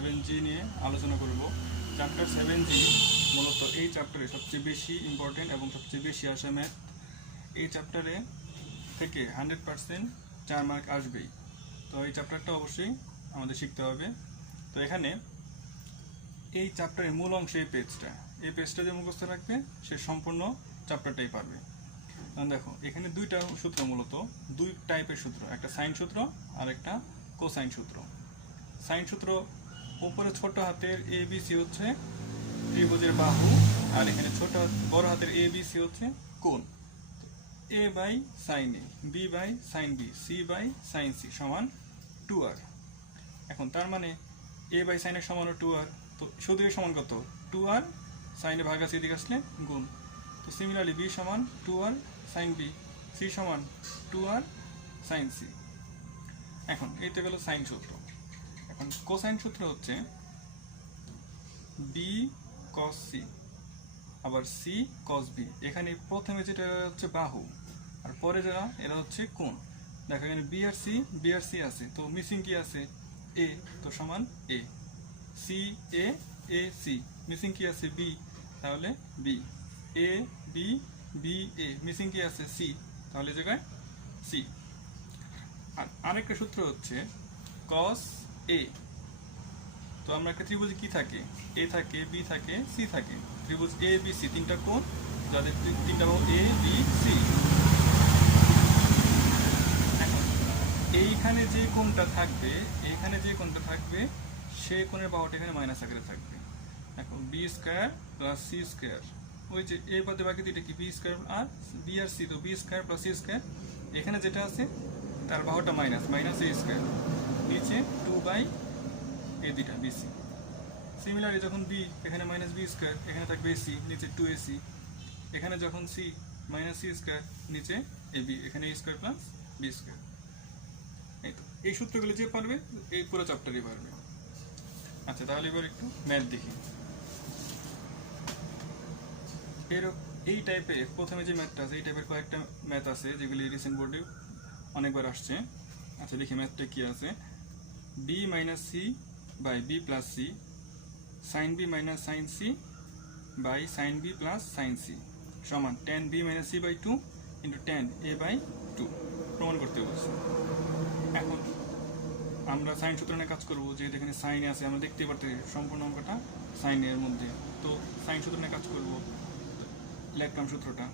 7G নিয়ে আলোচনা করব। চ্যাপ্টার 7G মূলত এই চ্যাপ্টারে সবচেয়ে বেশি ইম্পর্টেন্ট এবং সবচেয়ে বেশি আসে ম্যাথ। এই চ্যাপ্টারে থেকে 100% 4 মার্ক আসবেই। তো এই চ্যাপ্টারটা অবশ্যই আমাদের শিখতে হবে। তো এখানে এই চ্যাপ্টারের মূল অংশ এই পেজটা যে মুখস্থ রাখবে সে সম্পূর্ণ চ্যাপ্টারটাই পারবে। দেখো এখানে দুইটা সূত্র, মূলত দুই টাইপের সূত্র, একটা সাইন সূত্র আর একটা কোসাইন সূত্র। সাইন সূত্র উপরে ছোট হাতের এ বি সি হচ্ছে ত্রিভুজের বাহু, আর এখানে বড় হাতের এ বি সি হচ্ছে কোণ। A by sine A, B by sine B, C by sine C সমান 2r। এখন তার মানে এ বাই সাইন এর সমান 2r, তো শুধু এর সমান কত? 2r সাইনে ভাগ আছে এদিকে আসলে গুণ। তো সিমিলারলি বি সমান 2r সাইন বি, সি সমান 2r সাইন সি। এখন এই তো গেল সাইন সূত্র। এখন কোসাইন সূত্র হচ্ছে বি কস সি আবার সি কস বি। এখানে প্রথমে যেটা হচ্ছে বাহু, আর পরে যারা এরা হচ্ছে কোণ। দেখো এখানে বি আর সি আছে, তো মিসিং কি আছে? এ, তো সমান A. C A, A C, missing কি আছে? বি, তাহলে B. A B, B A, missing কি আছে? সি, তাহলে জায়গায় সি। আর আরেকটা সূত্র হচ্ছে কস এ। তো আমরা একটা ত্রিভুজে কি থাকে? এ থাকে, বি থাকে, সি থাকে। ত্রিভুজ এ বি সি, তিনটা কোণ যাদের তিনটা বাহু এ বি সি। এখন এইখানে যে কোণটা থাকবে সেই কোণের বাহুটা এখানে মাইনাস আকারে থাকবে। এখন b square plus c square, ওই যে এ পদে বাকি দুইটা কি? বি স্কয়ার আর বি আর সি, তো b square plus c square. এখানে যেটা আছে তার বাহুটা মাইনাস এ স্কয়ার, নিচে 2 বাই এ দুইটা বিসি। সিমিলারলি যখন বি, এখানে মাইনাস বি স্কয়ার, এখানে থাকবে এসি, নিচে 2ac। এখানে যখন সি, মাইনাস সি স্কয়ার, নিচে এ বি, এখানে এ স্কয়ার প্লাস বি স্কয়ার। এই সূত্রগুলো যে পারবে এই পুরো চ্যাপ্টারই পারবে। আচ্ছা, তাহলে এবার একটু ম্যাথ দেখি। এই টাইপের প্রথমে যে ম্যাথটা আছে, এই টাইপের কয়েকটা ম্যাথ আছে যেগুলি রিসেন্ট বোর্ডে অনেকবার আসছে। আচ্ছা দেখি ম্যাথটা কি আছে। B minus c by b plus c sine b minus sine c by sine b plus sine C সমান tan b minus c by 2 into tan a by 2 প্রমাণ করতে বলছি। এখন আমরা সাইন সূত্র নিয়ে কাজ করবো, যেহেতু এখানে সাইন আছে, আমরা দেখতে পারতেছি সম্পূর্ণ অঙ্কটা সাইনের মধ্যে। তো সাইন সূত্র নিয়ে কাজ করবো, লিখলাম সূত্রটা।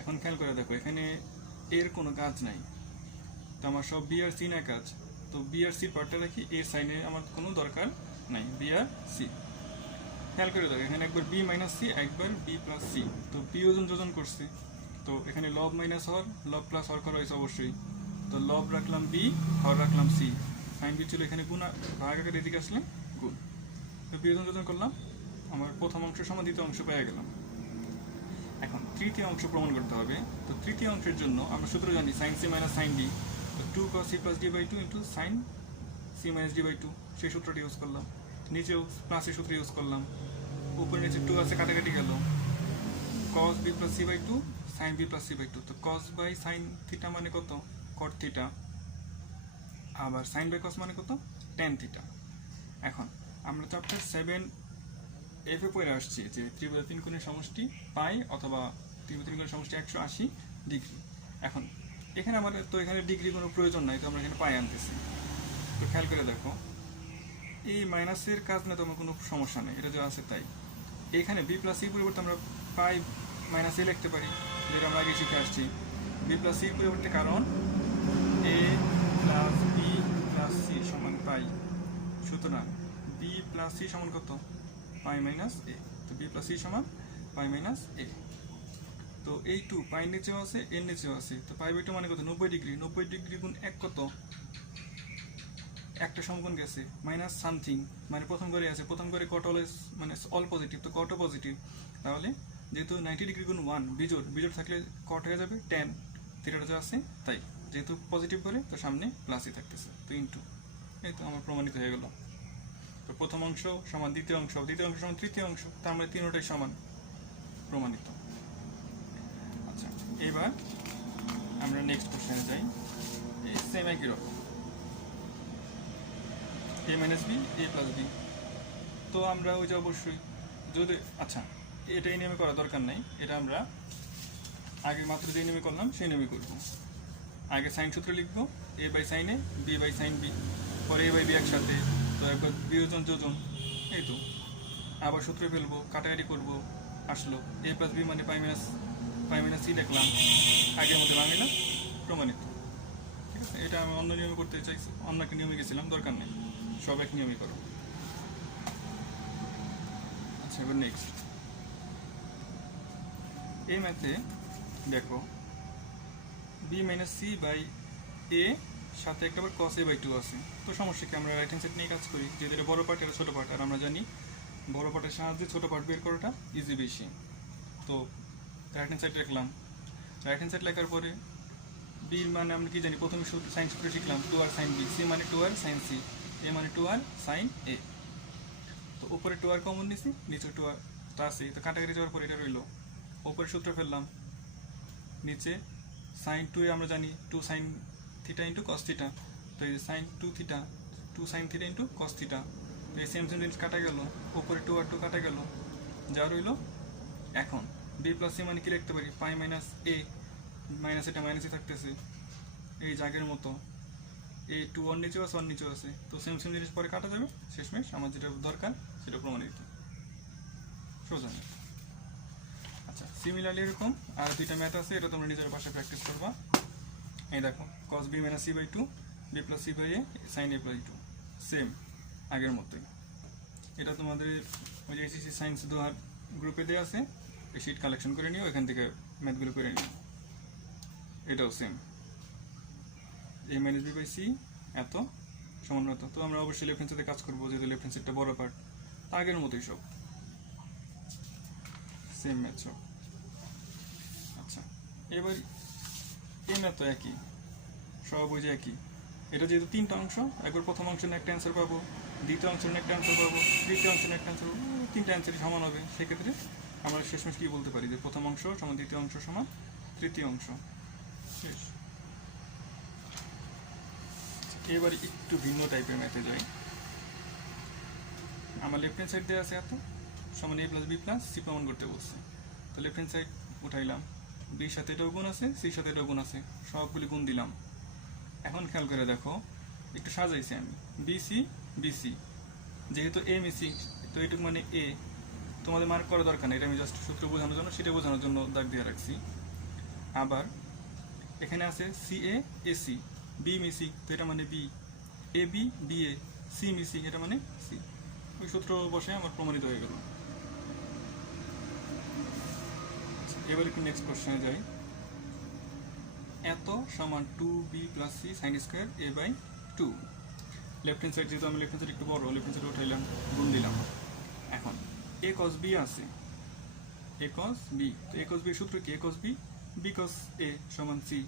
এখন খেয়াল করে দেখো এখানে এর কোনো কাজ নাই, তো আমার সব বি আর সি না কাজ। তো বি আর সির পার্টটা রাখি, এর সাইনে আমার কোনো দরকার নাই, বি আর সি। খেয়াল করে দেখো এখানে একবার বি মাইনাস সি, একবার বি প্লাস সি। তো বি যোজন করছে, তো এখানে লব মাইনাস হর, লব প্লাস হর করা হয়েছে অবশ্যই। তো লব রাখলাম বি, হর রাখলাম সি। সাইন বি ছিল এখানে গুণ, ভাগ আকারে এদিকে আসলে গুণ। তো বি যোজন করলাম, আমার প্রথম অংশ সমান দ্বিতীয় অংশ পেয়ে গেলাম। এখন তৃতীয় অংশ প্রমাণ করতে হবে। তো তৃতীয় অংশের জন্য আমরা সূত্র জানি sine c minus sine d, তো 2 cos c plus d by 2 into sine c minus d by 2, সেই সূত্রটি ইউজ করলাম। নিচেও প্লাসের সূত্র ইউজ করলাম, উপরে নিচে 2 আছে, কাটাকাটি গেল। cos b plus c by 2 sine b plus c by 2, তো cos বাই সাইন থিটা মানে কত? cot theta. আবার সাইন বাই cos মানে কত? tan theta. এখন আমরা চ্যাপ্টার 7 এফে পড়ে আসছি যে ত্রিভুজের তিন কোণের সমষ্টি পাই, অথবা ত্রিভুজের তিন কোণের সমষ্টি 180 ডিগ্রি। এখন এখানে আমাদের তো এখানে ডিগ্রি কোনো প্রয়োজন নাই, তো আমরা এখানে পাই আনতেছি। তো খেয়াল করে দেখো এই মাইনাসের কাজ না, তো আমার কোনো সমস্যা নেই, এটা যা আছে তাই। এখানে বি প্লাস সি পরিবর্তে আমরা পাই মাইনাস এ লিখতে পারি, যেটা আমরা আগে শিখে আসছি। বি প্লাস সি পরিবর্তে, কারণ এ প্লাস বি প্লাস সি সমান পাই। সুতরাং বি প্লাস সি সমান কত? পাই মাইনাস এ। তো বি প্লাস সি সমান পাই মাইনাস এ। তো এই 2 পাই নিচেও আছে, এর নিচেও আছে, তো পাই বাই 2 মানে কত? 90 ডিগ্রি। 90 ডিগ্রি গুণ 1 কত? একটা সমকোণ গেছে মাইনাস সামথিং, মানে প্রথম ঘরে আছে, প্রথম ঘরে কট অলওয়েজ মানে অল পজিটিভ, তো কটও পজিটিভ। তাহলে যেহেতু 90 ডিগ্রি গুণ 1 বিজোড় থাকলে কট হয়ে যাবে tan, থিটাটা যা আছে তাই। যেহেতু পজিটিভ করে তো সামনে প্লাসই থাকতেছে, তো ইন্টু। এই তো আমার প্রমাণিত হয়ে গেল। তো প্রথম অংশ সমান দ্বিতীয় অংশ, দ্বিতীয় অংশ সমান তৃতীয় অংশ, তার মানে তিনটাই সমান, প্রমাণিত। আচ্ছা, এবার আমরা নেক্সট কোশ্চেনে যাই। এই সেম একই রকম, a minus b, a plus b. তো আমরা ওই যে অবশ্যই যদি আচ্ছা এটা এই নিয়মে করা দরকার নাই, এটা আমরা আগে মাত্র যে নিয়মে করলাম সেই নিয়মে করব। আগে সাইন সূত্র লিখবো, A by sine A, B by sine B, পরে এ বাই বি একসাথে, তো একবার বিয়োজন যোজন, এই তো আবার সূত্রে ফেলবো, কাটাকাটি করবো, আসলো এ প্লাস বি মানে পাই মাইনাস সি লিখলাম, আগের মধ্যে বাংলা প্রমাণিত। ঠিক আছে, এটা আমি অন্য নিয়মে করতে চাইছি, অন্য একটা নিয়মে গেছিলাম, দরকার নেই, সব এক নিয়মই করো। আচ্ছা এবার নেক্সট এই ম্যাথে দেখো বি মাইনাস সি বাই এ সাথে একটা আবার কস এ বাই টু আছে। তো সমস্যা কি, আমরা রাইট হ্যান্ড সাইড নিয়ে কাজ করি, যেহেতু এটা বড় পার্ট এটা ছোটো পার্ট, আর আমরা জানি বড় পার্টের সাহায্যে ছোটো পার্ট বের করাটা ইজি বেশি। তো রাইট হ্যান্ড সাইড রাখলাম, রাইট হ্যান্ড সাইড লেখার পরে বির মানে আমরা কি জানি, প্রথমে সাইন সূত্র শিখলাম, টু আর সাইন বি, সি মানে টু আর সাইন সি, এ মানে টু আর সাইন এ। তো উপরে টু আর কমন নিছি, নিচে টু আর তা আছে, তো কাটাকাটি যাওয়ার পরে এটা রইলো, উপরে সূত্র ফেললাম, নিচে সাইন টু এ আমরা জানি two sine theta into cos theta, তো এই sine two theta, two sine theta into cos theta, তো এই সেম জিনিস কাটা গেল, উপরে টু আর টু কাটা গেল, যা রইল এখন বি প্লাস সি মানে কি লিখতে পারি, পাই মাইনাস এ, মাইনাস এটা মাইনাসই থাকতেছে এই জায়গার মতো, এই টু ওয়ান নিচেও আছে, ওয়ান নিচেও আছে, তো সেম জিনিস পরে কাটা যাবে, শেষমেশ আমার যেটা দরকার সেটা প্রমাণিত, সোজা। আচ্ছা সিমিলারলি এরকম আর দুইটা ম্যাথ আছে, এটা তোমরা নিজের বাসায় প্র্যাকটিস করবা। এই দেখো cos b minus c by two, b plus c by a, sine a plus two, same আগের মতোই। এটা তোমাদের ওই যে এসএসসি সায়েন্স 2000 গ্রুপে দেওয়া আছে, এই শিট কালেকশন করে নিও, এখান থেকে ম্যাথগুলো করে নিও। এটাও same, a minus b by c এত সমান মতো। তো আমরা অবশ্যই লেফট হ্যান্ড সাইডে কাজ করবো, যেহেতু লেফট হ্যান্ড সাইডটা বড় পার্ট, আগের মতোই সব সেম ম্যাথ সব। আচ্ছা এবার এই ম্যাথ তো একই, সব বুঝে একই। এটা যেহেতু তিনটা অংশ, একবার প্রথম অংশের একটা অ্যান্সার পাবো, দ্বিতীয় অংশের একটা অ্যান্সার পাবো, তৃতীয় অংশের একটা অ্যান্সার পাবো, তিনটা অ্যান্সারই সমান হবে। সেক্ষেত্রে আমরা শেষমেশ কী বলতে পারি যে প্রথম অংশ সমান দ্বিতীয় অংশ সমান তৃতীয় অংশ, শেষ। এবার একটু ভিন্ন টাইপের ম্যাথে যাই। আমার লেফট হ্যান্ড সাইড দেওয়া আছে এত সমান এ প্লাস বি প্লাস সি প্রমাণ করতে বলছে, তো লেফট হ্যান্ড সাইড উঠাইলাম, বির সাথে এটাও গুণ আছে, সির সাথে এটাও গুণ আছে, সবগুলি গুণ দিলাম। এখন খেয়াল করে দেখো, একটু সাজাইছি আমি, বিসি বিসি, যেহেতু এ মিসি, তো এটুকু মানে এ, তোমাদের মার্ক করা দরকার নেই, এটা আমি জাস্ট সূত্র বোঝানোর জন্য, সেটা বোঝানোর জন্য দাগ দিয়ে রাখছি। আবার এখানে আছে সি এ এসি, বি মিসি, তো এটা মানে B, A B B A, C মিসি, এটা মানে সি। ওই সূত্র বসে আমার প্রমাণিত হয়ে গেল। এবার একটু নেক্সট কোশ্চেনে যাই। এত সমান two b plus c sine square A by two. Left hand side যেহেতু আমি লেফট হ্যান্ড সাইড একটু বড়, লেফট হ্যান্ড সাইড উঠাইলাম, গুণ দিলাম। এখন এ কস বি আছে, এ কস বি, তো এ কস বি সূত্র কি, এ কস বি বি কস এ সমান সি।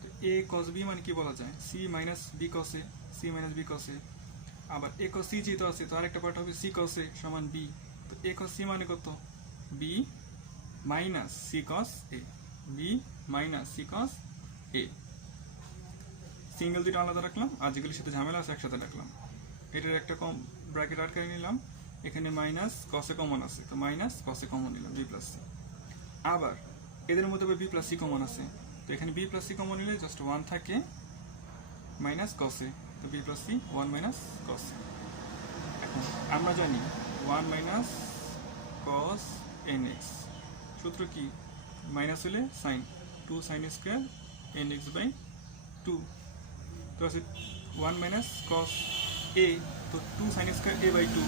তো এ কস বি মানে কি বলা যায়, সি মাইনাস বি কস এ, সি মাইনাস বি কস এ। আবার এ কস সি যেহেতু আছে, তো আরেকটা পার্ট হবে সি কস এ সমান বি, তো এ কস সি মানে কত, বি মাইনাস সি কস এ, বি মাইনাস সি কস এ। সিঙ্গেল দুটো আলাদা রাখলাম, আর যেগুলির সাথে ঝামেলা আছে একসাথে রাখলাম। এটার একটা কম ব্র্যাকেট আটকে নিলাম, এখানে মাইনাস কসে কমন আছে, তো মাইনাস কসে কমন নিলাম বি প্লাস সি। আবার এদের মধ্যে বি প্লাস সি কমন আছে, তো এখানে বি প্লাস সি কমন নিলে জাস্ট ওয়ান থাকে মাইনাস কসে, তো B plus C one minus কসে। এখন আমরা জানি one minus cos n x, সূত্র কি, মাইনাস হলে sine, two sine square n x by two, তো আছে ওয়ান মাইনাস কস এ, তো two sine square A by two,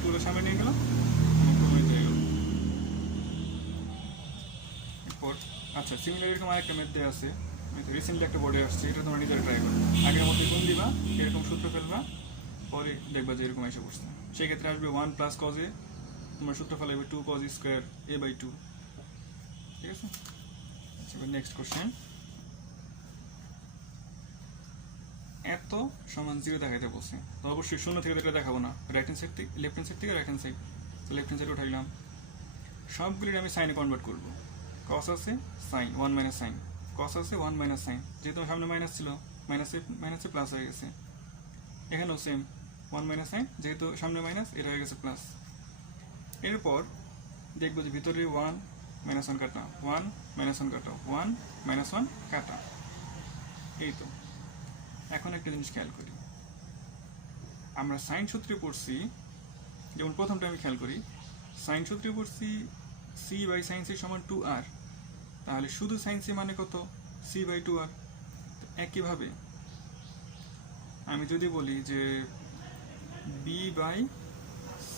টুটা সামনে নিয়ে গেলাম, এরপর আচ্ছা সিমিলার এরকম আরেকটা ম্যাথ দেওয়া আছে, রিসেন্টলি একটা বোর্ডে আসছে, এটা তোমরা নিজেরা ট্রাই করো। আগের মধ্যে গুণ দিবা, এরকম সূত্র ফেলবা, পরে দেখবা যে এরকম এসে বসছে। সেক্ষেত্রে আসবে ওয়ান প্লাস কজ এ, তোমার সূত্র ফেলাবে two cos square A by two, ঠিক আছে। আচ্ছা এবার নেক্সট কোশ্চেন। এত সমান জিরো দেখাইতে বলছে, তো অবশ্যই শূন্য থেকে এটা দেখাবো না, রাইট হ্যান্ড সাইড থেকে লেফট হ্যান্ড সাইড থেকে রাইট হ্যান্ড সাইড, তো লেফট হ্যান্ড সাইড উঠাইলাম, সবগুলির আমি সাইনে কনভার্ট করবো। কস আছে সাইন, ওয়ান মাইনাস সাইন, কস আছে ওয়ান মাইনাস সাইন, যেহেতু সামনে মাইনাস ছিল, মাইনাসে মাইনাসে প্লাস হয়ে গেছে। এখানেও সেম, ওয়ান মাইনাস সাইন, যেহেতু সামনে মাইনাস এটা হয়ে গেছে প্লাস। এরপর দেখবো যে ভিতরে ওয়ান মাইনাস ওয়ান কাটা, ওয়ান মাইনাস ওয়ান কাটা, ওয়ান মাইনাস ওয়ান কাটা। এই তো এখন একটা জিনিস খেয়াল করি, আমরা সাইন সূত্রে পড়ছি, যেমন প্রথমটা আমি খেয়াল করি, সাইন সূত্রে পড়ছি সি বাই সাইন সি সমান 2r, তাহলে শুধু সাইন সি মানে কত, সি বাই 2r। একইভাবে আমি যদি বলি যে বি বাই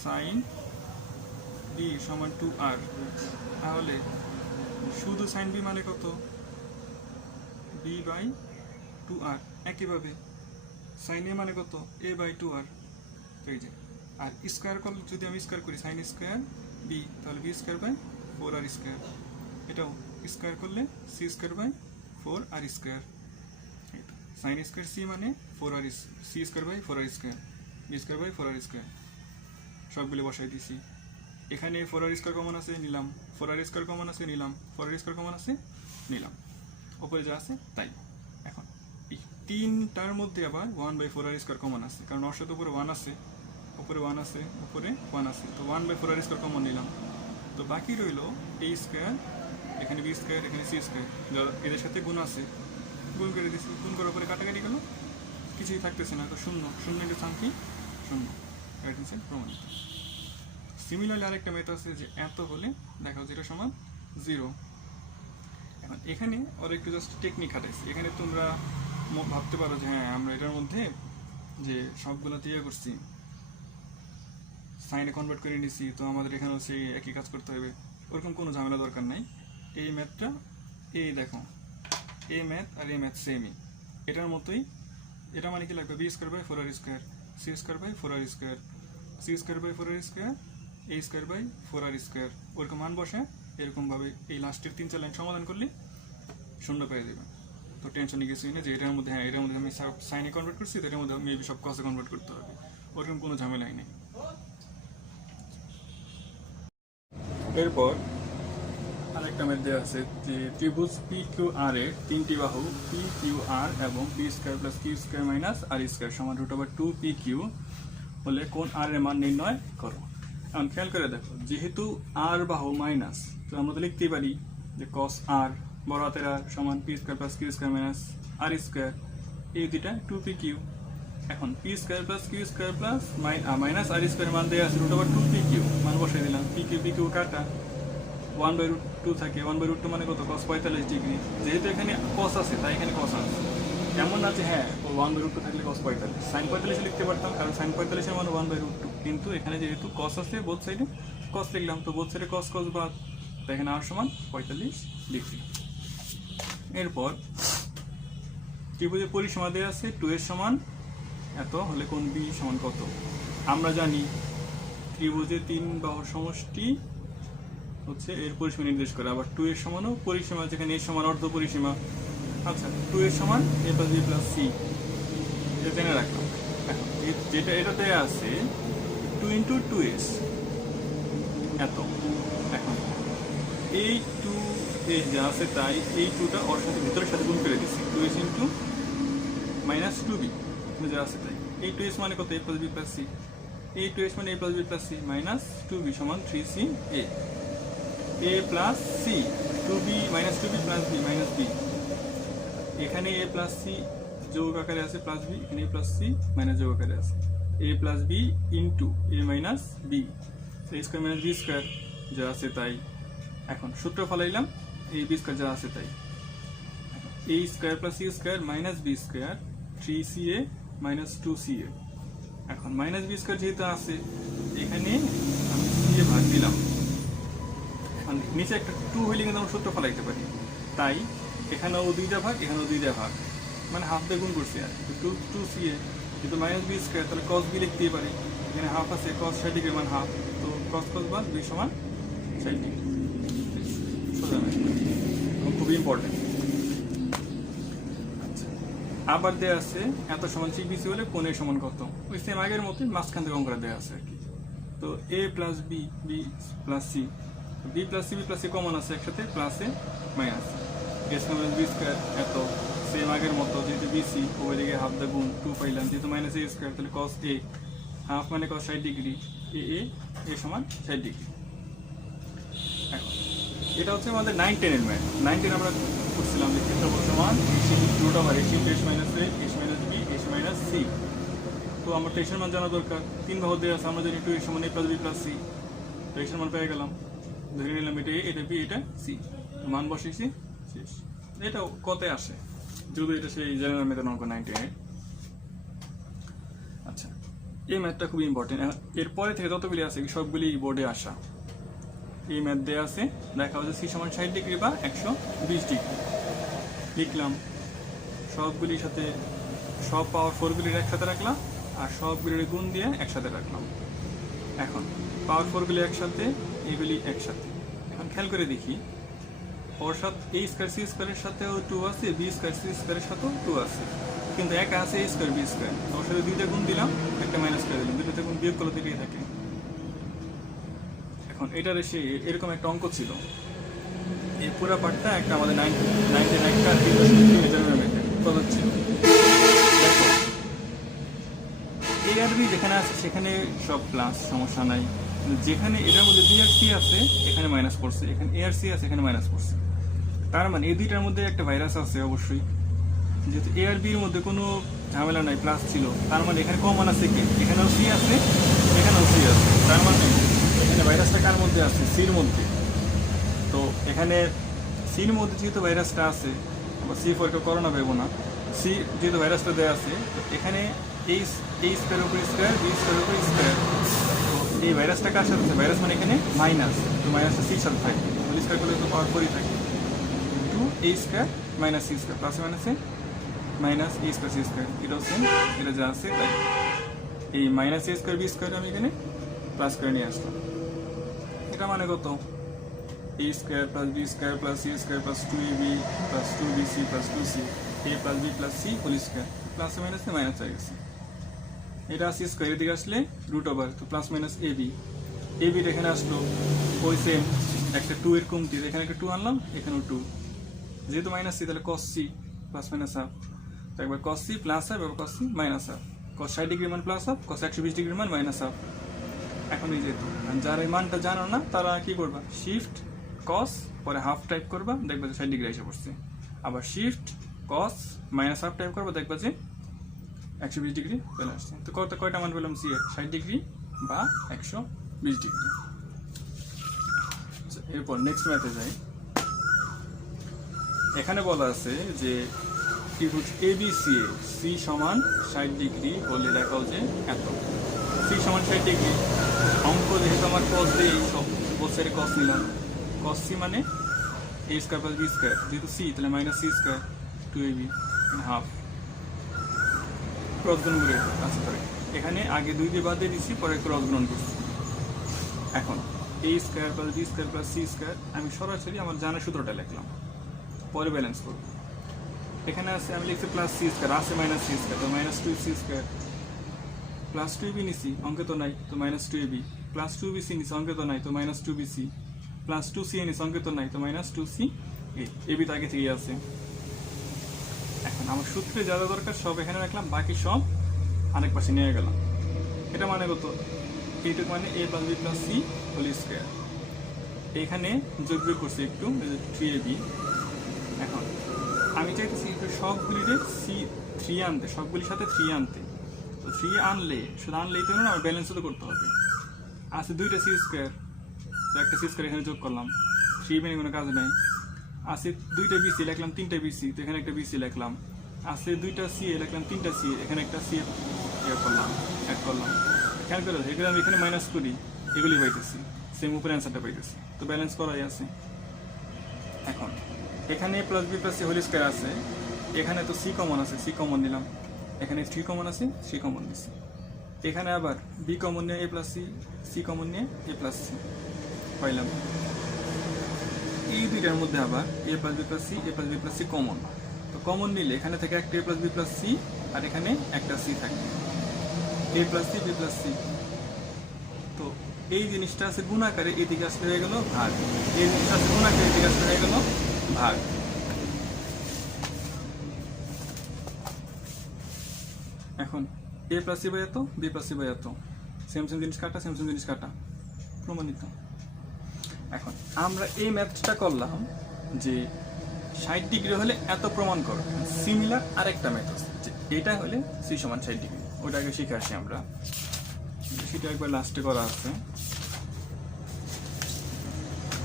সাইন বি সমান 2r, তাহলে শুধু সাইন বি মানে কত, বি বাই 2r। একইভাবে সাইন এ মানে কত, এ বাই 2r। এই যে, আর স্কোয়ার করলে যদি আমি স্কোয়ার করি সাইন স্কোয়ার বি, তাহলে b square by 4r square. এটাও স্কোয়ার করলে c square by 4r square. Sine square c মানে 4r, c square by 4r square, B square by 4r square. সবগুলো বসাই দিছি। এখানে 4r স্কোয়ার কমন আছে নিলাম, 4r স্কোয়ার কমন আছে নিলাম, 4r স্কোয়ার কমন আছে নিলাম, উপরে যা আছে তাই। এখন এই তিনটার মধ্যে আবার 1/4r স্কোয়ার কমন আছে, কারণ ওর সাথে উপরে 1 আছে, উপরে 1 আছে, উপরে 1 আছে, তো 1/4r স্কোয়ার কমন নিলাম। তো বাকি রইল a স্কোয়ার, এখানে b স্কোয়ার, এখানে c স্কোয়ার, এদের সাথে গুণ আছে, গুণ করে দিচ্ছি, গুণ করার পরে কাটাকাটি গেল, কিছুই থাকতেছে না, তো শূন্য, শূন্য ইন্টু সাম কি শূন্য, প্রমাণিত। সিমিলারলি আরেকটা মেথড আছে যে এত হলে দেখাও যেটা সমান 0। এখন এখানে ওর একটু জাস্ট টেকনিক খাটাইছি। এখানে তোমরা ভাবতে পারো যে হ্যাঁ আমরা এটার মধ্যে যে সবগুলো দিয়ে করছি, সাইনে কনভার্ট করে নিছি, তো আমাদের এখানেও সেই একই কাজ করতে হবে, ওরকম কোনো ঝামেলা দরকার নাই। এই ম্যাথটা, এই দেখো এই ম্যাথ আর এই ম্যাথ সেমই, এটার মতোই। এটা মানে কি লাগবে, b square by 4r square, C square by 4r square, C square by 4r square, a square by 4r square, ওরকম মান বসে এরকমভাবে এই লাস্টের 3-4 লাইন সমাধান করলে শূন্য পেয়ে যাবে। তো টেনশনে কিছুই না যে এটার মধ্যে, হ্যাঁ এটার মধ্যে আমি সাইনে কনভার্ট করছি, তো এটার মধ্যে মেবি সব কসে কনভার্ট করতে হবে, ওরকম কোনো ঝামেলাই নেই। এরপর আরেকটা ম্যাথ দেওয়া আছে যে ত্রিভুজ পি কিউ আর এর তিনটি বাহু পি কিউ আর এবং P square plus Q square minus R square সমান √2pq হলে কোন আর এর মান নির্ণয় করো। এখন খেয়াল করে দেখো, যেহেতু আর বাহু মাইনাস, তো আমরা তো লিখতেই পারি যে cos r বড় হাতের আর সমান P square plus Q square minus R square, এই দুইটা 2pq। এখন P square plus Q square plus minus R square মান দেওয়া আছে √2pq, মান বসাই দিলাম, pq কাটা 1/√2 থাকে, 1/√2 মানে কত, cos 45 ডিগ্রি। যেহেতু এখানে cos আছে তাই এখানে cos আছে, এমন না যে হ্যাঁ 1/√2 থাকলে cos 45, sin 45 লিখতে পারতাম, কারণ sin 45 এর মান 1/√2, কিন্তু এখানে যেহেতু cos আছে বোথ সাইডে cos লিখলাম, তো বোথ সাইডে cos বাদ, তাই এখানে r সমান 45 লিখছি। এরপর ত্রিভুজের পরিসীমা দেওয়া আছে 2 এর সমান এত হলে কোণ b সমান কত। আমরা জানি ত্রিভুজের 3 বাহুর সমষ্টি হচ্ছে এর পরিসীমা নির্দেশ করে, আবার 2 এর সমানও পরিসীমা, যেখানে এর সমান অর্ধ পরিসীমা। আচ্ছা, 2 এর সমান a + b + c, এটা জেনে রাখলাম। এখন যেটা এটা দেয়া আছে 2 × 2s এত। এখন এই 2 যা আছে তাই এই 2টা ওর সাথে ভিতরের সাথে গুণ করে দিচ্ছি, 2s × -2b যা আছে তাই। এই 2s মানে কত, a + b + c, এই 2s মানে a + b + c minus 2b সমান 3ca, a plus c, 2b + b minus b, এখানে a প্লাস সি যোগ আকারে আছে প্লাস b, এখানে a প্লাস সি মাইনাস যোগ আকারে আছে, a plus b into a minus b, a square minus b square যা আছে তাই। এখন সূত্র ফলাইলাম, এই b স্কোয়ার যা আছে তাই, a square plus c square minus b square 3ca minus 2ca। এখন মাইনাস b স্কোয়ার যেহেতু আছে, এখানে আমি c এ ভাগ দিলাম, নিচে একটা 2 হইলে কিন্তু আমরা সূত্র ফলাইতে পারি, তাই এখানেও 2টা ভাগ, এখানেও 2টা ভাগ, মানে হাফ দিয়ে গুণ করছি আর 2ca, কিন্তু মাইনাস b স্কোয়ার, তাহলে cos b লিখতেই পারি, এখানে হাফ আছে, cos 60 ডিগ্রি মান হাফ, তো cos বাদ b সমান 60 ডিগ্রি। সোজা খুবই ইম্পর্টেন্ট। আচ্ছা, আবার দেওয়া আছে এত সমান cbc হলে কোণের সমান কত, ওই সেম আগের মতোই মাঝখান থেকে অঙ্কটা দেওয়া আছে আর কি। তো a + b, b + c, b + c b + c common আছে একসাথে, প্লাসে minus a square b square এত, সেম আগের মতো, যেহেতু bc ওইদিকে হাফ দা গুণ 2 পাইলাম, যেহেতু মাইনাস a স্কয়ার তাহলে cos a হাফ মানে কত 60 ডিগ্রি, এ সমান 60 ডিগ্রি। এখন এটা হচ্ছে আমাদের 9, 10 এর ম্যাথ। 9, 10 আমরা করছিলাম যে ক্ষেত্রফল সমান root over s into s minus a s minus b s minus c. তো আমার তো এসের মান জানা দরকার, 3 বাহু দিয়ে আছে, আমরা জানি 2 এর সমান a plus B plus C. তো এসের মান পেয়ে গেলাম, ধরে নিলাম এটা এ, এটা বি, এটা সি, মান বসিয়েছি, শেষ। এটা কতে আসে যদি এটা সেই জেনারেল ম্যাথের অঙ্ক 9, 10 এর। আচ্ছা, এই ম্যাথটা খুব ইম্পর্টেন্ট। এরপরে থেকে যতগুলি আছে সবগুলি বোর্ডে আসা। এই ম্যাথ দেওয়া আছে, দেখা হচ্ছে সি সমান 60 ডিগ্রি বা 120 ডিগ্রি। লিখলাম সবগুলির সাথে সব পাওয়ার 4গুলির একসাথে রাখলাম আর সবগুলির গুণ দিয়ে একসাথে রাখলাম। এখন পাওয়ার 4গুলি একসাথে, এগুলি একসাথে। এখন খেয়াল করে দেখি ওর সাথে এ স্কোয়ার সি স্কোয়ারের সাথেও 2 আছে, বি স্কোয়ার সি স্কোয়ারের সাথেও 2 আছে, কিন্তু একা আছে এ স্কোয়ার বি স্কোয়ার। ওর সাথে 2টা গুণ দিলাম, একটা মাইনাস করে দিলাম, 2টাতে গুণ বিয়োগ করলে দিকেই থাকে। এখন এটার এসে এরকম একটা অঙ্ক ছিল, এই পুরো পার্টটা একটা আমাদের 9 একটা 3.3 জেনারেল ম্যাথের প্রদত্ত ছিল। দেখো এ আর বি যেখানে আছে সেখানে সব প্লাস, সমস্যা নাই। যেখানে এটার মধ্যে বি আর সি আছে এখানে মাইনাস পড়ছে, এখানে এ আর সি আছে এখানে মাইনাস পড়ছে। তার মানে এই দুইটার মধ্যে একটা ভাইরাস আছে অবশ্যই, যেহেতু এ আর বির মধ্যে কোনো ঝামেলা নাই, প্লাস ছিল, তার মানে এখানে কমন আছে কি, এখানেও সি আছে এখানেও সি আছে। তার মানে এখানে ভাইরাসটা কার মধ্যে আছে, সির মধ্যে। তো এখানে সির মধ্যে যেহেতু ভাইরাসটা আছে, আবার সি ফোরকে করোনা পাবো না, সি যেহেতু ভাইরাসটা দেওয়া আছে, এখানে এই স্কোয়ার উপর স্কোয়ার বি স্কোয়ার উপর স্কোয়ার। তো এই ভাইরাসটা কার সাথে আছে, ভাইরাস মানে এখানে মাইনাস, তো মাইনাসটা সির সাথে থাকে, হোল স্কোয়ার করলে তো পাওয়ার 4ই থাকে, two A square minus C square plus মাইনাসে minus A square C square. এটাও সেম, এটা যা আছে তাই। এই minus A square B square আমি এখানে প্লাস করে নিয়ে আসলাম। এটা মানে কত, a square plus B square plus C square plus 2ab plus 2bc plus 2c a plus B plus c whole square. প্লাসে মাইনাসে মাইনাস হয়ে গেছে, এটা সি স্কোয়ার এদিকে আসলে রুট ওভার, তো প্লাস মাইনাস এবিটা এখানে আসলো ওই সেম একটা 2 এর কমতি, এখানে একটা 2 আনলাম, এখানেও 2, যেহেতু মাইনাস সি তাহলে cos c plus minus half. তো একবার কস সি প্লাস হাফ, এবার cos c minus half. Cos 60 ডিগ্রির মান প্লাস হাফ, কস 120 ডিগ্রির মান মাইনাস হাফ। এখন এই যেহেতু যারা এই মানটা জানো না তারা কি করবা, শিফট কস পরে হাফ টাইপ করবা, দেখবা যে 60 ডিগ্রি এসে পড়ছে। আবার শিফট কস মাইনাস হাফ টাইপ করবা, দেখবা যে 120 ডিগ্রি চলে আসছে। তো কয়টা মান পেলাম সি এর, 60 ডিগ্রি বা 120 ডিগ্রি। এরপর নেক্সট ম্যাথে যাই। এখানে বলা আছে যে ত্রিভুজ এবিসি সি সমান 60 ডিগ্রি হলে দেখাও যে এত, সি সমান 60 ডিগ্রি। অঙ্ক যেহেতু আমার কস দিয়ে সব বছরে কস নিলাম, কস সি মানে a square plus B square, যেহেতু সি তাহলে minus C square 2ab half cross গুণ করে আছে। পরে এখানে আগে 2 দিয়ে বাদ দিয়ে দিচ্ছি, পরে ক্রস গুণ করছি। এখন A square plus B square plus C square আমি সরাসরি আমার জানা সূত্রটা লিখলাম, পরে ব্যালেন্স করব। এখানে আছে আমি লিখছি প্লাস সি স্কোয়ার, আছে মাইনাস সি স্কোয়ার, তো minus 2c square, plus 2ab নিছি অঙ্কে তো নাই, তো মাইনাস 2ab, প্লাস 2bc নিছি অঙ্কে তো নাই, তো মাইনাস 2bc, প্লাস 2c নিছি অঙ্কে তো নাই, তো মাইনাস 2c ab তো আগে থেকেই আছে। এখন আমার সূত্রে যা যা দরকার সব এখানে রাখলাম, বাকি সব আরেক পাশে নিয়ে গেলাম। এটা মানে কত, এইটুকু মানে a plus B plus c whole square. এখানে যোগ বিয়োগ করছি একটু 3ab। এখন আমি চাইতেছি সবগুলিরে সি 3 আনতে, সবগুলির সাথে 3 আনতে। তো 3 আনলে শুধু আনলেই তো না, আমার ব্যালেন্সও তো করতে হবে। আছে 2টা সি স্কোয়ার, তো একটা সি স্কোয়ার এখানে যোগ করলাম, 3 মেনে কোনো কাজ নাই। আছে 2টা বিসি লিখলাম, 3টা বিসি, তো এখানে একটা বিসি লিখলাম। আছে 2টা সি লিখলাম, 3টা সি, এখানে একটা সি করলাম, অ্যাড করলাম। খেয়াল করে এগুলো আমি এখানে মাইনাস করি, এগুলি পাইতেছি, সেম উপরে অ্যান্সারটা পাইতেছি, তো ব্যালেন্স করাই আছে। এখন এখানে plus B plus c whole square আছে, এখানে তো সি কমন আছে, সি কমন নিলাম, এখানে 3 কমন আছে, 3 কমন নিছি। এখানে আবার বি কমন নিয়ে A plus C, C common নিয়ে এ প্লাস সি পাইলাম। এই দুইটার মধ্যে আবার A plus B plus C, A plus B plus C common, তো কমন নিলে এখানে থেকে একটা A plus B plus C আর এখানে একটা সি থাকে, A plus C B plus C. তো এই জিনিসটা আছে গুণাকারে, এদিকে আসলে হয়ে গেল ভাগ, এই জিনিসটা আছে গুণাকারে, এদিকে আসলে হয়ে গেল ভাগ। এখন এ প্লাস সি বাই এত, বি প্লাস সি বাই এত, সেম সেম জিনিস কাটা, সেম সেম জিনিস কাটা, প্রমাণিত। এখন আমরা এই ম্যাথটা করলাম যে 60 ডিগ্রি হলে এত প্রমাণ করো। সিমিলার আরেকটা ম্যাথ আছে যে এটা হলে সি সমান 60 ডিগ্রি, ওটা আগে শিখে আসি আমরা, সেটা একবার লাস্টে করা আছে,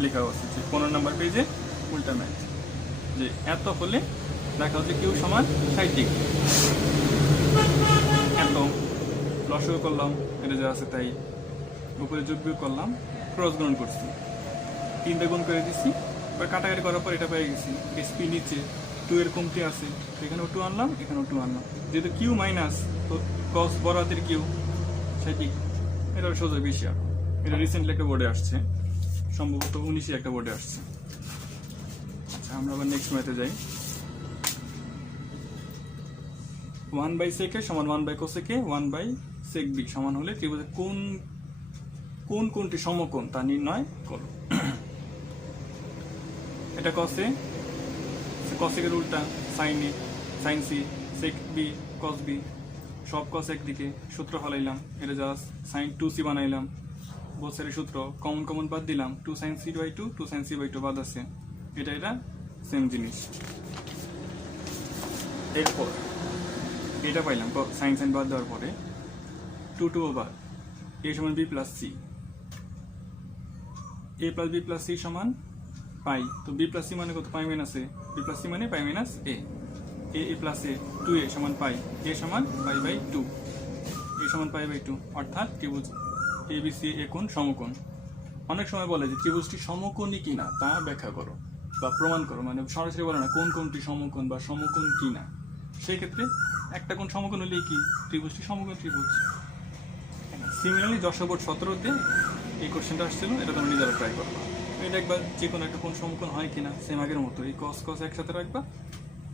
লেখা আছে যে 15 নম্বর পেজে উল্টা ম্যাথ, যে এত হলে দেখা হচ্ছে কিউ সমান 60 ডিগ্রি। এত লসও করলাম, এটা যা আছে তাই, উপরে যোগ বিয়োগ করলাম, ক্রস গুণন করছি, 3 গুণ করে দিচ্ছি, এবার কাটাকাটি করার পর এটা পেয়ে গেছি। এসপি নিচে 2 এর কমতি আছে, এখানেও 2 আনলাম, এখানেও 2 আনলাম, যেহেতু কিউ মাইনাস তো কস বড় হাতের কিউ 60 ডিগ্রি, এটা সোজা বেশি। আর এটা রিসেন্টলি একটা বোর্ডে আসছে, সম্ভবত 19 একটা বোর্ডে আসছে। আচ্ছা, আমরা আবার নেক্সট ম্যাথে যাই। 1/sec a সমান 1/cosec a 1/sec b সমান হলে ত্রিভুজের কোন কোনটি সমকোণ তা নির্ণয় করো। এটা কসে, কসেকের উল্টা সাইন এ, সাইন সি, সেক বি, কস বি, সব কস একদিকে, সূত্র ফলাইলাম, এটা জাস্ট সাইন 2c বানাইলাম, বোথের সূত্র কমন বাদ দিলাম, 2 sin c by 2, 2 sin c by 2 বাদ আছে, এটা সেম জিনিস। এরপর এটা পাইলাম সাইন বাদ দেওয়ার পরে 2 বাদ, a সমান b plus c, a plus b plus c সমান পাই, তো b প্লাস c মানে কত, pi minus a, b plus c মানে pi minus a, a plus a 2a সমান পাই, a সমান পাই বাই 2, a সমান পাই বাই 2, অর্থাৎ ত্রিভুজ ABC এ কোণ সমকোণ। অনেক সময় বলে যে ত্রিভুজটি সমকোণী কিনা তা ব্যাখ্যা করো বা প্রমাণ করো, মানে সরাসরি বলে না কোন কোনটি সমকোণ বা সমকোণ কিনা। সেই ক্ষেত্রে একটা কোণ সমকোণ হলে কি ত্রিভুজটি সমকোণ ত্রিভুজ। সিমিলারলি যশোর বোর্ড 17-তে এই কোশ্চেনটা আসছিল, এটা তোমরা নিজেরা ট্রাই করবা। এটা একবার যে কোনো একটা কোণ সমকোণ হয় কিনা, সেম আগের মতো এই কস কস একসাথে রাখবা,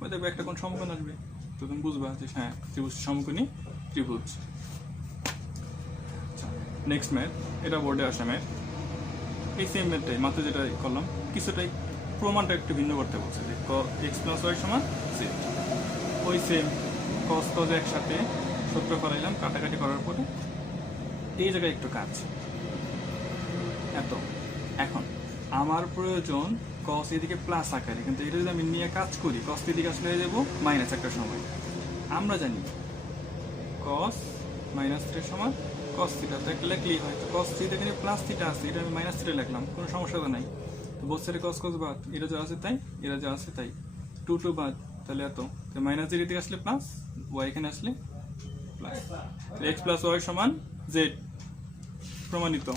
ওই দেখবে একটা কোণ সমকোণ আসবে, তো তুমি বুঝবা যে হ্যাঁ ত্রিভুজটি সমকোণী ত্রিভুজ। নেক্সট ম্যাথ, এটা বোর্ডে আসা ম্যাথ, এই সেম ম্যাথটাই মাত্র যেটা করলাম, কিছুটাই প্রমাণটা একটু ভিন্ন করতে বলছে যে এক্স প্লাস ওয়াই সমান জেড, ওই সেম কস কস একসাথে সূত্র ফলাইলাম, কাটাকাটি করার পরে এই জায়গায় একটু কাজ এত। এখন আমার প্রয়োজন কস এদিকে প্লাস আকারে, কিন্তু এটা যদি আমি নিয়ে কাজ করি কস এদিকে আসলে হয়ে যাবো মাইনাস একটা সময়। আমরা জানি কস মাইনাস থ্রি সমান কস থিটা, তো একটা লিখলেই হয়, তো কস থ্রি এখানে প্লাস থিটা আছে, এটা আমি মাইনাস থ্রি লিখলাম, কোনো সমস্যা তো নাই। তো বোথ সাইডে কস কস বাদ, এটা যা আছে তাই, এরা যা আছে তাই, 2 বাদ, তাহলে এত, তো মাইনাস জিরো দিকে আসলে প্লাস, ওয়াই এখানে আসলে প্লাস, এক্স প্লাস ওয়াই সমান জেড, প্রমাণিত।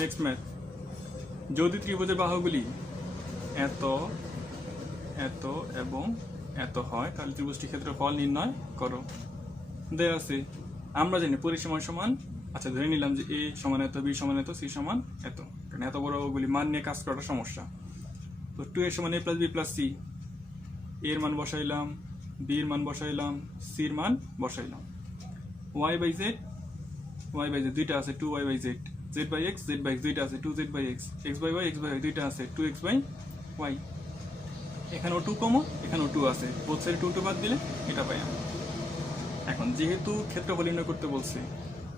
নেক্সট ম্যাথ, যদি ত্রিভুজের বাহুগুলি এত এত এবং এত হয় তাহলে ত্রিভুজটির ক্ষেত্রফল নির্ণয় করো। দেয়া আছে, আমরা জানি পরিসীমা সমান, আচ্ছা ধরে নিলাম যে এ সমান এত, বি সমান এত, সি সমান এত, কারণ এত বড় ওগুলি মান নিয়ে কাজ করাটা সমস্যা। তো 2a সমান a plus B plus c, এর মান বসাইলাম, বির মান বসাইলাম, সির মান বসাইলাম, y বাই জেড দুইটা আছে, 2y by z, z by x, z by x দুইটা আছে, 2z by x, x by y, x by y দুইটা আছে, 2x বাই y, এখানেও 2 কমন, এখানেও 2 আছে, বোথ সাইডে 2 বাদ দিলে এটা পাই আমরা। এখন যেহেতু ক্ষেত্রফল নির্ণয় করতে বলছে,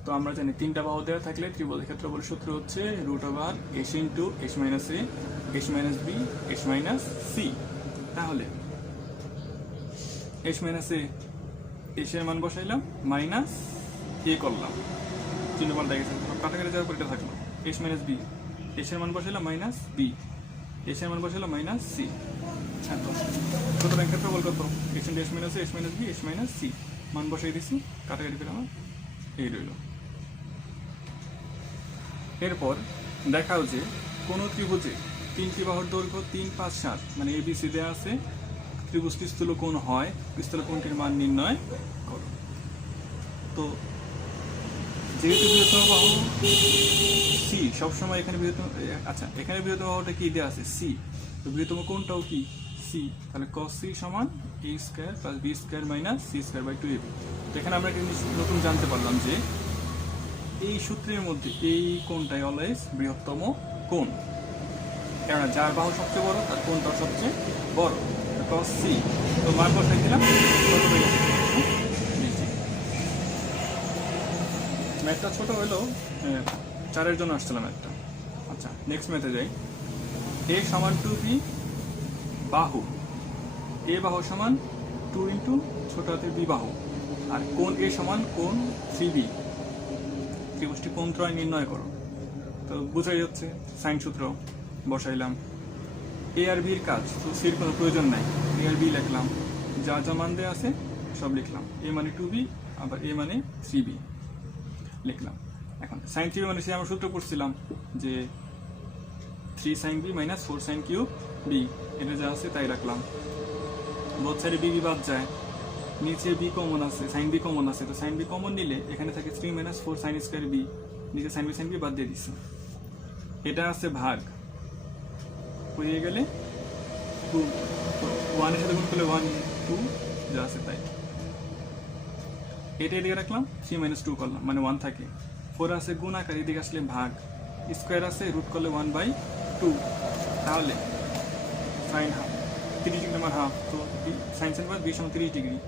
তো আমরা জানি 3টা বাহু দেওয়া থাকলে ত্রিভুজের ক্ষেত্রফল সূত্র হচ্ছে √s into s minus a, s minus b, s minus c। তাহলে s মাইনাস a, s এর মান বসাইলাম, মাইনাস a করলাম, চিহ্ন পাল্টা গেছে, কাটাকাটি যাওয়ার পর এটা থাকলো, s মাইনাস b, s এর মান বসাইলাম মাইনাস b, s এর মান বসাইলাম মাইনাস c। সুতরাং ক্ষেত্রফল কত, s into s minus a, s minus b, s minus c, মান বসাই দিছি, কাটাকাটি করে আমার এই রইল। এরপর দেখাও যে কোন ত্রিভুজে 3টি বাহুর দৈর্ঘ্য 3, 5, 7 মানে ABC দেওয়া আছে, ত্রিভুজটি স্থূলকোণ হয়, স্থূলকোণটির মান নির্ণয় করো। তো যেহেতু বৃহত্তম বাহু C, সবসময় এখানে বৃহত্তম, আচ্ছা এখানে বৃহত্তম বাহুটা কি দেওয়া আছে C, তো বৃহত্তম কোণটাও কি C, তাহলে cos C সমান a square plus b square minus c square by 2ab। তো এখানে আমরা একটা জিনিস নতুন জানতে পারলাম যে এই সূত্রের মধ্যে এই কোণটাই অলওয়েজ বৃহত্তম কোণ, কেননা যার বাহু সবচেয়ে বড় তার কোণটা সবচেয়ে বড়, cos C, তো মান বসাই দিলাম কত হয়ে গেছে ম্যাথটা ছোট হলেও 4-এর জন্য আসছিলাম ম্যাথটা। আচ্ছা, নেক্সট ম্যাথে যাই। এ সমান 2b বাহু, এ বাহু সমান 2 ইন্টু ছোট হাতের বি বাহু, আর কোণ এ সমান কোণ 3b। ত্রিভুজটি কোণ ত্রয় নির্ণয় করো। তো বোঝাই যাচ্ছে, সাইন সূত্র বসাইলাম। এ আর বির কাজ, তো সির কোনো প্রয়োজন নাই, এ আর বি লিখলাম, যা যা মান দেওয়া আছে সব লিখলাম। এ মানে 2b, আবার এ মানে 3b লিখলাম। এখন সাইন 3b মানে সে আমরা সূত্র করছিলাম যে 3 sin b minus 4 sin cube b, এটা যা আছে তাই রাখলাম। বোথ সাইডে বি বাদ যায়, নিচে বি কমন আছে, সাইন বি কমন আছে, তো সাইন বি কমন নিলে এখানে থাকে 3 মাইনাস 4 সাইন স্কোয়ার বি, নিচে সাইন বি বাদ দিয়ে দিচ্ছি। এটা আছে ভাগ হয়ে গেলে 2, 1-এর সাথে গুণ করলে 1 2 যা আছে তাই। এটা এদিকে রাখলাম, 3 মাইনাস 2 করলাম, মানে 1 থাকে। 4 আছে গুণ আকার, এদিকে আসলে ভাগ, স্কোয়ার আছে রুট করলে 1/2, তাহলে সাইন হাফ 30 ডিগ্রি আমার হাফ, তো সাইন সেন বি সমান 30 ডিগ্রি।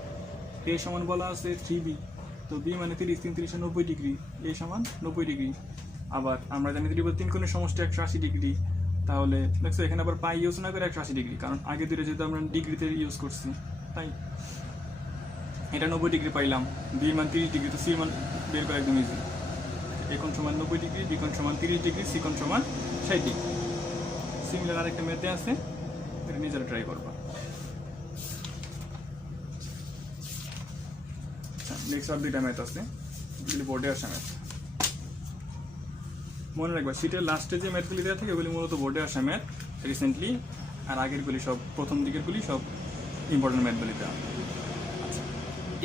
এ সমান বলা আছে 3b, তো বি মানে 30, 3 30 90 ডিগ্রি, এ সমান 90 ডিগ্রি। আবার আমরা জানি ত্রিভুজ 3 কোণের সমষ্টি 180 ডিগ্রি, তাহলে দেখছো এখানে আবার পাই ইউজ না করে 180 ডিগ্রি, কারণ আগে দুটো যেহেতু আমরা ডিগ্রিতে ইউজ করছি, তাই এটা 90 ডিগ্রি পাইলাম। বি মান 30 ডিগ্রি, তো সি মান বের করা একদম ইজি। এ কোণ সমান 90 ডিগ্রি, বি কোণ সমান 30 ডিগ্রি, সি কোণ সমান 60 ডিগ্রি। সিমিলার আরেকটা ম্যাথে আছে, এটা নিজেরা ট্রাই করবা। আচ্ছা, নেক্সট আর 2টা ম্যাথ আছে, এগুলি বোর্ডে আসা ম্যাথ। মনে রাখবা শীটের লাস্টে যে ম্যাথগুলি দেওয়া থাকে ওগুলি মূলত বোর্ডে আসা ম্যাথ রিসেন্টলি, আর আগেরগুলি সব প্রথম দিকেরগুলি সব ইম্পর্টেন্ট ম্যাথগুলি দেওয়া। আচ্ছা,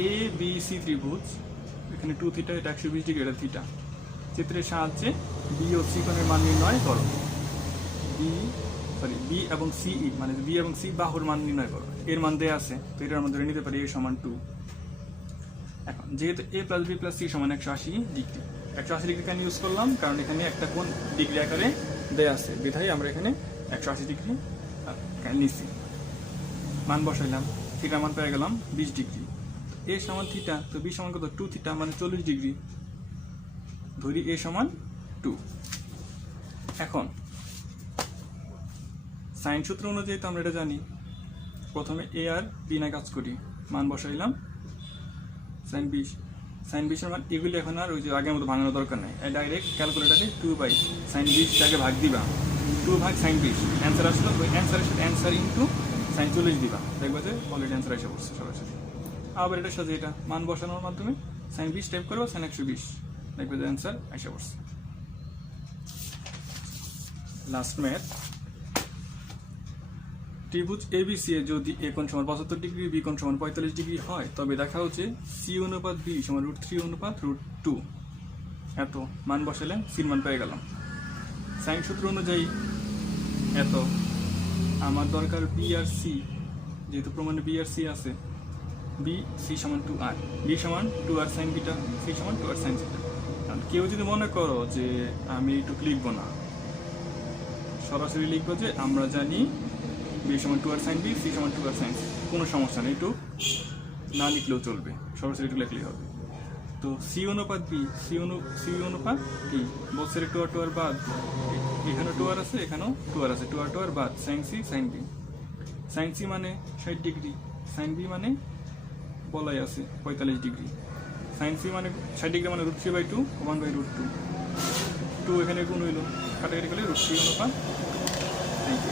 এ বি সি ত্রিভুজ, এখানে 2 থিটা, এটা 120 ডিগ্রি, এটা থিটা। চিত্রের সাহায্যে বি ও সি কোণের মান নির্ণয় করো। বি এবং সি, মানে বি এবং সি বাহুর মান নির্ণয় করো। এর মান দেওয়া আছে, তো এটার মধ্যে নিতে পারি এ সমান 2। এখন যেহেতু এ প্লাস বি প্লাস সি সমান 180 ডিগ্রি, 180 ডিগ্রি কেন ইউজ করলাম, কারণ এখানে একটা কোণ ডিগ্রি আকারে দেয়া আছে, বিধায় আমরা এখানে 180 ডিগ্রি নিচ্ছি। মান বসাইলাম, থিটার মান পেয়ে গেলাম 20 ডিগ্রি। এ সমান থিটা, তো বি সমান কত 2 থিটা, মানে 40 ডিগ্রি। ধরি এ সমান 2। এখন সাইন সূত্র অনুযায়ী তো আমরা এটা জানি, প্রথমে এ আর বি না কাজ করি, মান বসাইলাম। সাইন 20, সাইন 20-এর মান এগুলি এখন আর ওই যে আগের মতো ভাঙানোর দরকার নেই, ডাইরেক্ট ক্যালকুলেটারে 2/sin 20টাকে ভাগ দিবা, 2 ভাগ সাইন 20, অ্যান্সার আসলো, ওই অ্যান্সারের সাথে অ্যান্সার ইন্টু সাইন 40 দিবা, দেখবা যে অলরেডি অ্যান্সার এসে পড়ছে সরাসরি। আবার এটার সাথে এটা মান বসানোর মাধ্যমে সাইন 20 টাইপ করবা, সাইন 120, দেখবে যে অ্যান্সার এসে পড়ছে। লাস্ট ম্যাথ, ত্রিভুজ এবিসি এ যদি এ কোণ সমান 75 ডিগ্রি, বি কোণ সমান 45 ডিগ্রি হয়, তবে দেখা হচ্ছে সি অনুপাত বি সমান √3 অনুপাত √2। এত মান বসালেন, সির মান পেয়ে গেলাম। সাইন সূত্র অনুযায়ী এত, আমার দরকার বি আর সি, যেহেতু প্রমাণে বি আর সি আছে, বি সি সমান 2r, বি সমান 2r সাইন বিটা, সি সমান 2r সাইন থিটা। কেউ যদি মনে করো যে আমি একটু লিখবো না, সরাসরি লিখবো যে আমরা জানি বি সমান 2r সাইন বি, সি সমান 2r সাইন সি, কোনো সমস্যা নেই, একটু না লিখলেও চলবে, সরাসরি একটু লিখলেই হবে। তো সি অনুপাত বি, সি অনুপাত বি, বোথ সাইডে 2r বাদ, এখানেও 2r আছে, এখানেও 2r আছে, 2r বাদ, sine c sine b. Sine c মানে 60 ডিগ্রি, সাইন বি মানে বলাই আছে 45 ডিগ্রি। সাইন সি মানে 60 ডিগ্রি মানে √3/2, 1/√2, 2 এখানে গুণ হইল, কাটাকাটি করলে √3 অনুপাত 90।